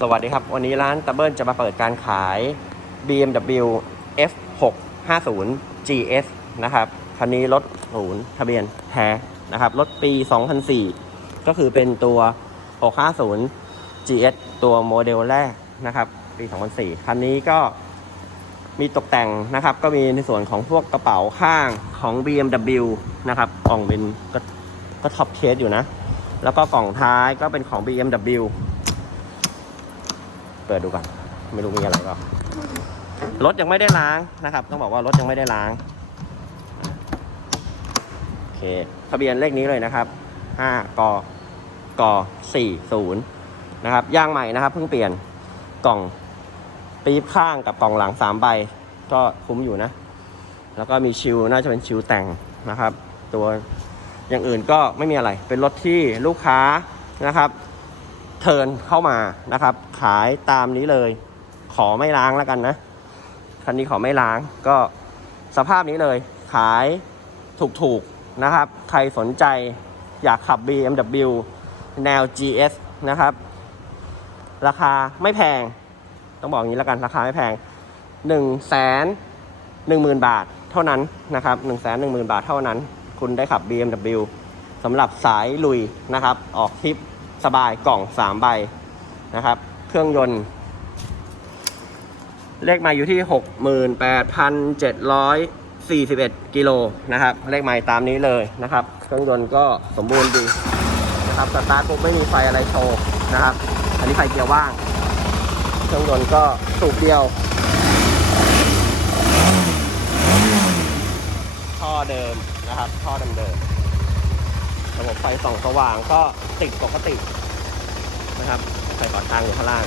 สวัสดีครับ วันนี้ร้านตะเบิลจะมาเปิดการขาย BMW F650 GS นะครับคันนี้รถศูนย์ทะเบียนแท้นะครับ รถปี 2004 ก็คือเป็นตัว 650 GS ตัวโมเดลแรกนะครับ ปี 2004 คันนี้ก็มีตกแต่งนะครับ ก็มีในส่วนของพวกกระเป๋าข้างของ BMW นะครับกล่องเป็นก็ท็อปเคสอยู่นะ แล้วก็กล่องท้ายก็เป็นของ BMW เปิดดูก่อน ไม่รู้มีอะไรก็รถยังไม่ได้ล้างนะครับ ต้องบอกว่ารถยังไม่ได้ล้าง โอเค ทะเบียนเลขนี้เลยนะครับ 5กก40นะครับ ย่างใหม่นะครับ เพิ่งเปลี่ยนกล่องปี๊บข้างกับกล่องหลัง3ใบ ก็คุ้มอยู่นะ แล้วก็มีชิวน่าจะเป็นชิวแต่งนะครับ ตัวอย่างอื่นก็ไม่มีอะไร เป็นรถที่ลูกค้านะครับ เทิร์นเข้ามานะครับ ขายตามนี้เลย ขอไม่ล้างแล้วกันนะคันนี้ขอไม่ล้างก็สภาพนี้เลย ขายถูกๆนะครับ ใครสนใจอยากขับ BMW แนว GS นะครับ ราคาไม่แพง ต้องบอกอย่างนี้แล้วกันราคาไม่แพง1นึ่งแสนหนึ่งหมื่นบาทเท่านั้นนะครับ1นึ่งแสนหนึ่งหมื่นบาทเท่านั้น คุณได้ขับ BMW สำหรับสายลุยนะครับ ออกทริป สบายกล่อง 3 ใบนะครับ เครื่องยนต์ เลขไมาอยู่ที่ 68,741 กิโลนะครับ เลขไม้ตามนี้เลยนะครับ เครื่องยนต์ก็สมบูรณ์ดีนะครับสตาร์ทปุ๊บไม่มีไฟอะไรโชว์นะครับ อันนี้ไฟเกียร์ว่าง เครื่องยนต์ก็สูบเดียวท่อเดิมนะครับท่อเดิมเดิม ระบบไฟส่องสว่างก็ติดปกตินะครับไฟก่อทางอยู่ข้างล่าง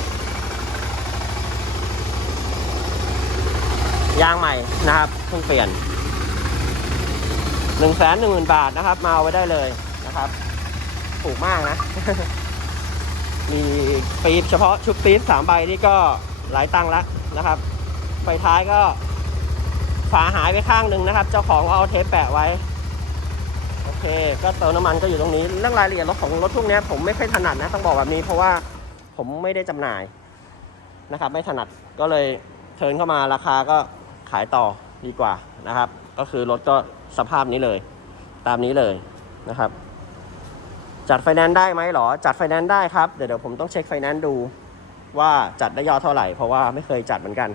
ยางใหม่นะครับเพิ่งเปลี่ยนหนึ่งแสนหนึ่งหมื่นบาทนะครับ มาเอาไว้ได้เลยนะครับถูกมากนะ มีปี๊บเฉพาะชุดปี๊บสามใบนี่ก็หลายตังค์ละนะครับ ไฟท้ายก็ฝาหายไปข้างหนึ่งนะครับ เจ้าของเอาเทปแปะไว้ โอเค ก็เติมน้ำมันก็อยู่ตรงนี้ เรื่องรายละเอียดรถของรถพวกนี้ผมไม่ค่อยถนัดนะต้องบอกแบบนี้ เพราะว่าผมไม่ได้จำหน่ายนะครับ ไม่ถนัดก็เลยเทิร์นเข้ามาราคาก็ขายต่อดีกว่านะครับ ก็คือรถก็สภาพนี้เลย ตามนี้เลยนะครับ จัดไฟแนนซ์ได้ไหมหรอ จัดไฟแนนซ์ได้ครับ เดี๋ยวเดี๋ยวผมต้องเช็คไฟแนนซ์ดูว่าจัดได้ยอดเท่าไหร่ เพราะว่าไม่เคยจัดเหมือนกัน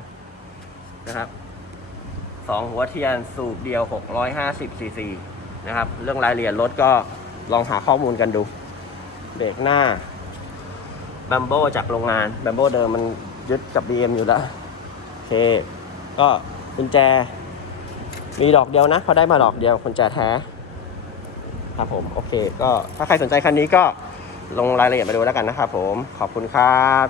นะครับสองหัวเทียนสูบเดียว650ซีซี นะครับ เรื่องรายละเอียดรถก็ลองหาข้อมูลกันดู เบรกหน้าบัมโบจากโรงงานบัมโบเดิมมันยึดกับ BM อยู่แล้วโอเค ก็กุญแจ มีดอกเดียวนะเขาได้มาดอกเดียวกุญแจแท้ ครับผม โอเค ก็ถ้าใครสนใจคันนี้ก็ลงรายละเอียดมาดูแล้วกันนะครับผม ขอบคุณครับ